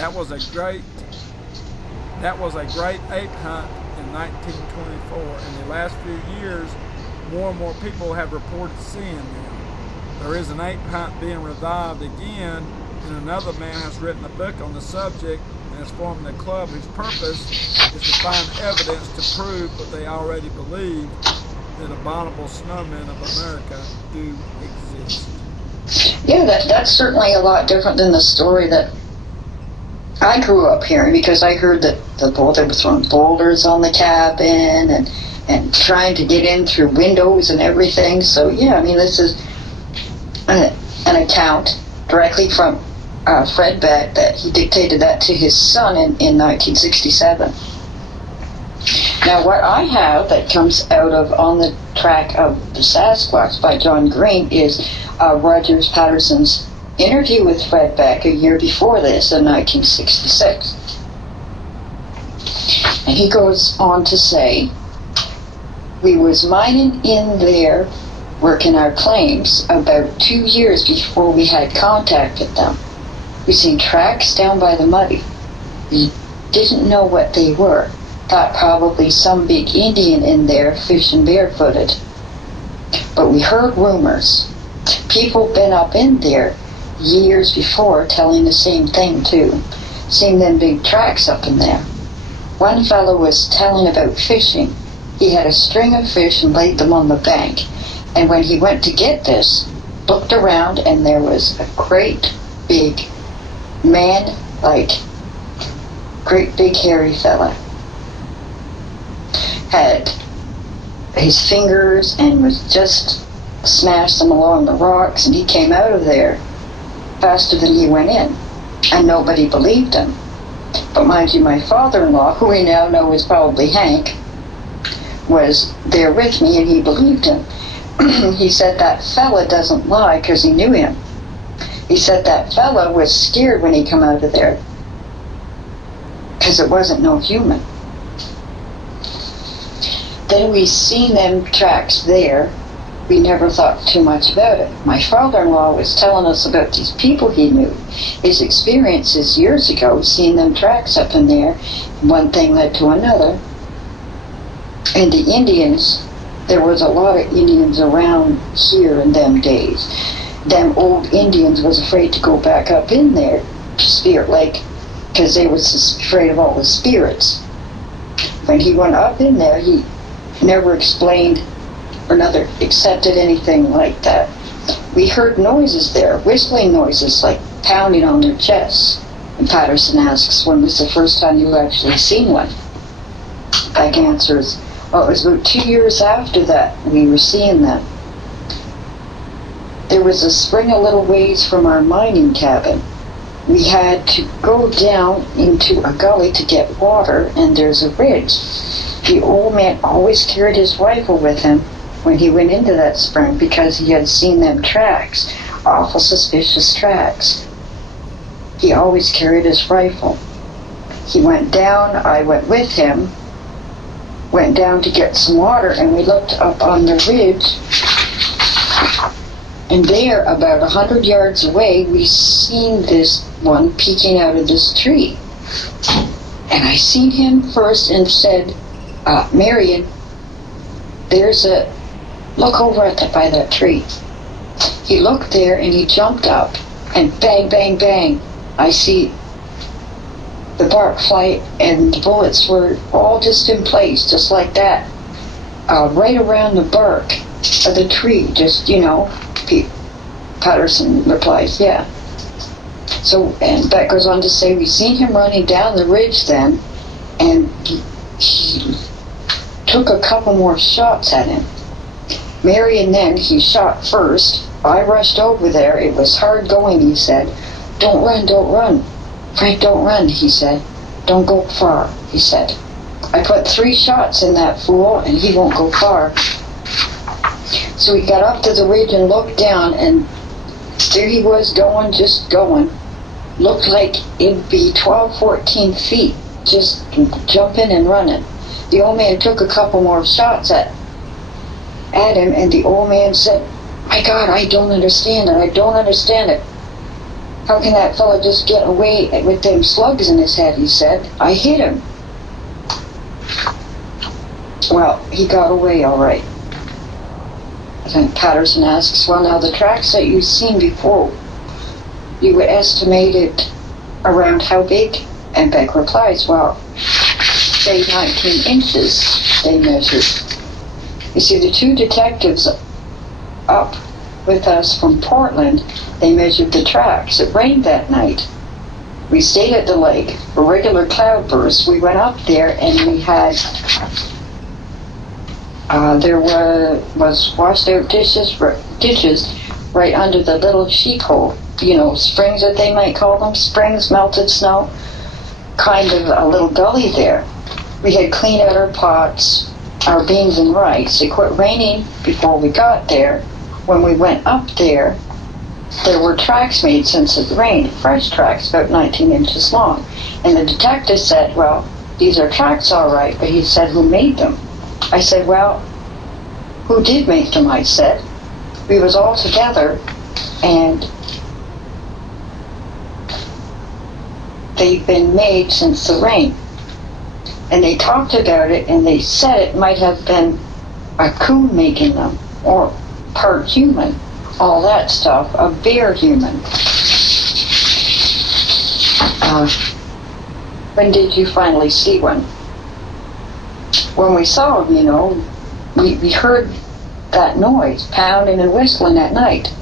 That was a great that was a great ape hunt in 1924. In the last few years, more and more people have reported seeing them. There is an ape hunt being revived again, and another man has written a book on the subject and has formed a club whose purpose is to find evidence to prove what they already believe, that abominable snowmen of America do exist. Yeah, that's certainly a lot different than the story that I grew up hearing, because I heard that they were throwing boulders on the cabin and trying to get in through windows and everything. So yeah, I mean, this is an account directly from Fred Beck, that he dictated that to his son in 1967. Now, what I have that comes out of On the Track of the Sasquatch by John Green is Rogers Patterson's interview with Fred Beck a year before this in 1966. And he goes on to say, "We was mining in there, working our claims, about 2 years before we had contact with them. We seen tracks down by the muddy. We didn't know what they were. Thought probably some big Indian in there fishing barefooted. But we heard rumors. People been up in there years before telling the same thing too. Seen them big tracks up in there. One fellow was telling about fishing. He had a string of fish and laid them on the bank. And when he went to get this, looked around, and there was a great big man, like great big hairy fella. Had his fingers and was just smashed them along the rocks, and he came out of there faster than he went in. And nobody believed him. But mind you, my father-in-law, who we now know is probably Hank, was there with me, and he believed him. He said that fella doesn't lie, because he knew him. He said that fella was scared when he come out of there, because it wasn't no human. Then we seen them tracks there. We never thought too much about it. My father-in-law was telling us about these people he knew, his experiences years ago, seeing them tracks up in there. One thing led to another. And the Indians, there was a lot of Indians around here in them days. Them old Indians was afraid to go back up in there, Spirit Lake, because they was afraid of all the spirits. When he went up in there, he never explained or never accepted anything like that. We heard noises there, whistling noises, like pounding on their chests. And Patterson asks, when was the first time you actually seen one? Beck answers, well, it was about 2 years after that we were seeing them. There was a spring a little ways from our mining cabin. We had to go down into a gully to get water, and there's a ridge. The old man always carried his rifle with him when he went into that spring, because he had seen them tracks, awful suspicious tracks. He always carried his rifle. He went down, I went with him, went down to get some water, and we looked up on the ridge, and there, about 100 yards away, we seen this one peeking out of this tree. And I seen him first and said, Marion, there's a, look over at that, by that tree. He looked there and he jumped up, and bang, bang, bang, I see the bark fly, and the bullets were all just in place, just like that, right around the bark of the tree, just, Patterson replies, yeah. So, and Beck goes on to say, we seen him running down the ridge then, and he took a couple more shots at him. Marion then, he shot first. I rushed over there. It was hard going, he said. Don't run, don't run. Frank, don't run, he said. Don't go far, he said. I put 3 shots in that fool, and he won't go far. So we got up to the ridge and looked down, and there he was going, just going. Looked like it'd be 12, 14 feet, just jumping and running. The old man took a couple more shots at him, and the old man said, my God, I don't understand it, I don't understand it. How can that fella just get away with them slugs in his head, he said. I hit him. Well, he got away all right. Then Patterson asks, well, now the tracks that you've seen before, you would estimate it around how big? And Beck replies, well, say 19 inches they measured. You see, the two detectives up with us from Portland, they measured the tracks. It rained that night. We stayed at the lake, a regular cloudburst. We went up there and we had, there was washed out ditches right under the little sheep hole. You know, springs that they might call them, springs, melted snow, kind of a little gully there. We had cleaned out our pots, our beans and rice. It quit raining before we got there. When we went up there were tracks made since it rained, fresh tracks about 19 inches long. And the detective said, well, these are tracks all right, but he said, who made them? I said, well, who did make them, I said. We was all together, and they've been made since the rain. And they talked about it, and they said it might have been a coon making them, or part human, all that stuff, a bear human. When did you finally see one? When we saw them, you know, we heard that noise, pounding and whistling at night.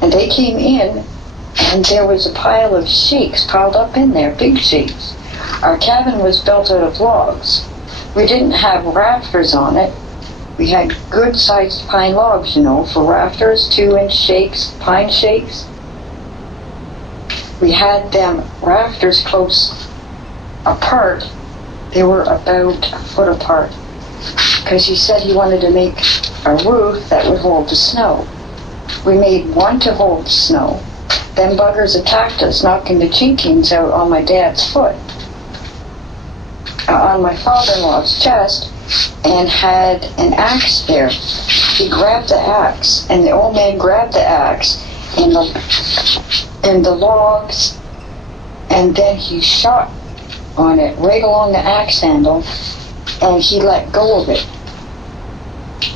And they came in, and there was a pile of shakes piled up in there, big shakes. Our cabin was built out of logs. We didn't have rafters on it. We had good-sized pine logs, you know, for rafters, 2-inch shakes, pine shakes. We had them rafters close apart. They were about a foot apart. Because he said he wanted to make a roof that would hold the snow. We made one to hold the snow. Them buggers attacked us, knocking the chinkings out on my dad's foot. On my father-in-law's chest, and had an axe there. He grabbed the axe, and the old man grabbed the axe and the logs, and then he shot on it right along the axe handle, and he let go of it.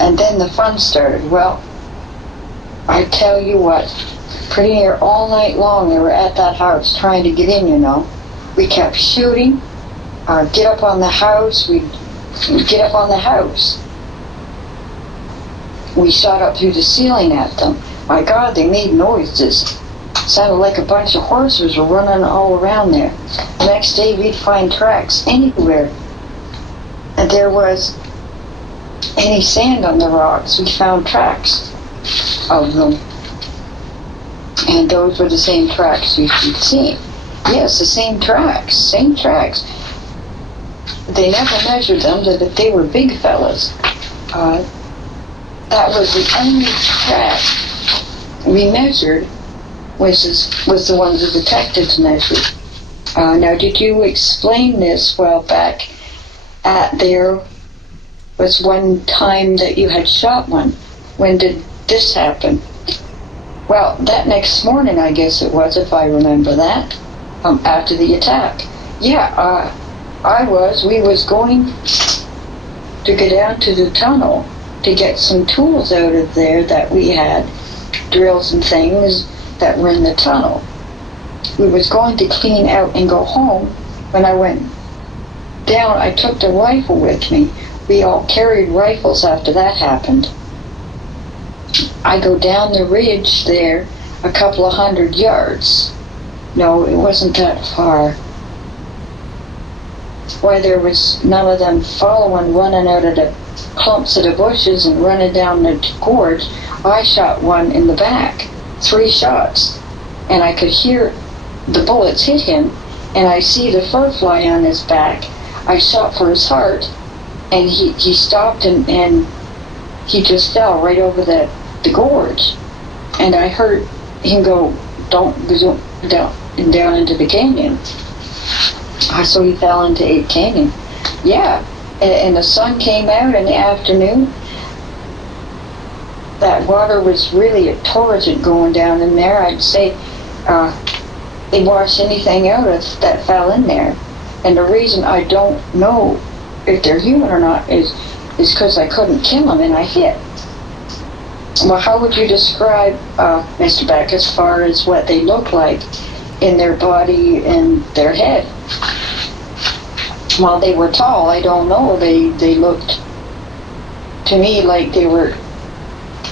And then the fun started. Well, I tell you what, pretty near all night long they were at that house trying to get in, you know. We kept shooting, get up on the house, we'd get up on the house. We shot up through the ceiling at them. My God, they made noises. Sounded like a bunch of horses were running all around there. The next day we'd find tracks anywhere. And there was any sand on the rocks, we found tracks of them. And those were the same tracks we'd seen. Yes, the same tracks. They never measured them, but they were big fellas. That was the only track we measured was the ones the detectives measured. Now, did you explain this while back at there was one time that you had shot one? When did this happen? Well, that next morning, I guess it was, if I remember that, after the attack. Yeah, we was going to go down to the tunnel to get some tools out of there that we had, drills and things that were in the tunnel. We was going to clean out and go home. When I went down, I took the rifle with me. We all carried rifles after that happened. I go down the ridge there a couple of 100 yards. No, it wasn't that far. Why, there was none of them following, running out of the clumps of the bushes and running down the gorge. I shot one in the back, 3 shots, and I could hear the bullets hit him, and I see the fur fly on his back. I shot for his heart, and he stopped and he just fell right over the gorge. And I heard him go down into the canyon. So he fell into Ape Canyon. Yeah, and the sun came out in the afternoon. That water was really a torrent going down in there. I'd say they wash anything out of that fell in there. And the reason I don't know if they're human or not is because I couldn't kill them and I hit. Well, how would you describe, Mr. Beck, as far as what they look like in their body and their head? While they were tall, I don't know. They looked to me like they were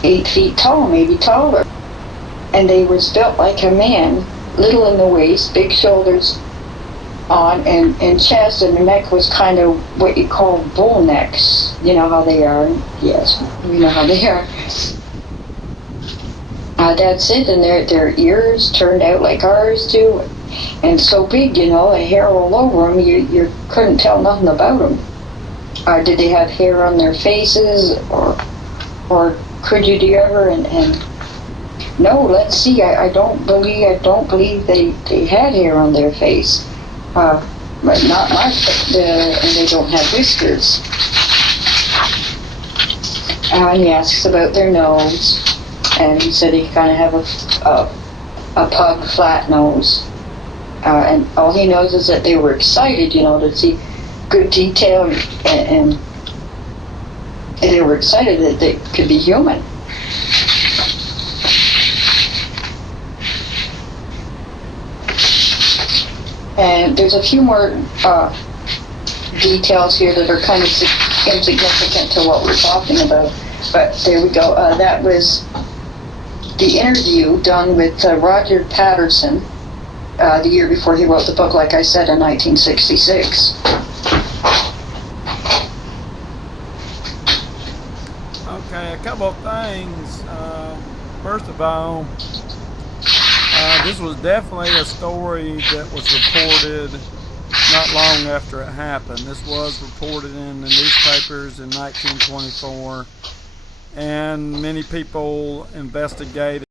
8 feet tall, maybe taller. And they was built like a man, little in the waist, big shoulders on, and chest, and the neck was kind of what you call bull necks. You know how they are. Yes, we know how they are. That's it, and their ears turned out like ours do, and so big, you know, the hair all over them, you couldn't tell nothing about them. Did they have hair on their faces, or could you, do you ever, and no, let's see, I don't believe they had hair on their face, but not much, and they don't have whiskers. And he asks about their nose. And he said he kind of have a pug flat nose, and all he knows is that they were excited, you know, to see good detail, and they were excited that they could be human. And there's a few more details here that are kind of insignificant to what we're talking about, but there we go. That was the interview done with Roger Patterson the year before he wrote the book, like I said, in 1966. Okay, a couple of things. First of all, this was definitely a story that was reported not long after it happened. This was reported in the newspapers in 1924. And many people investigated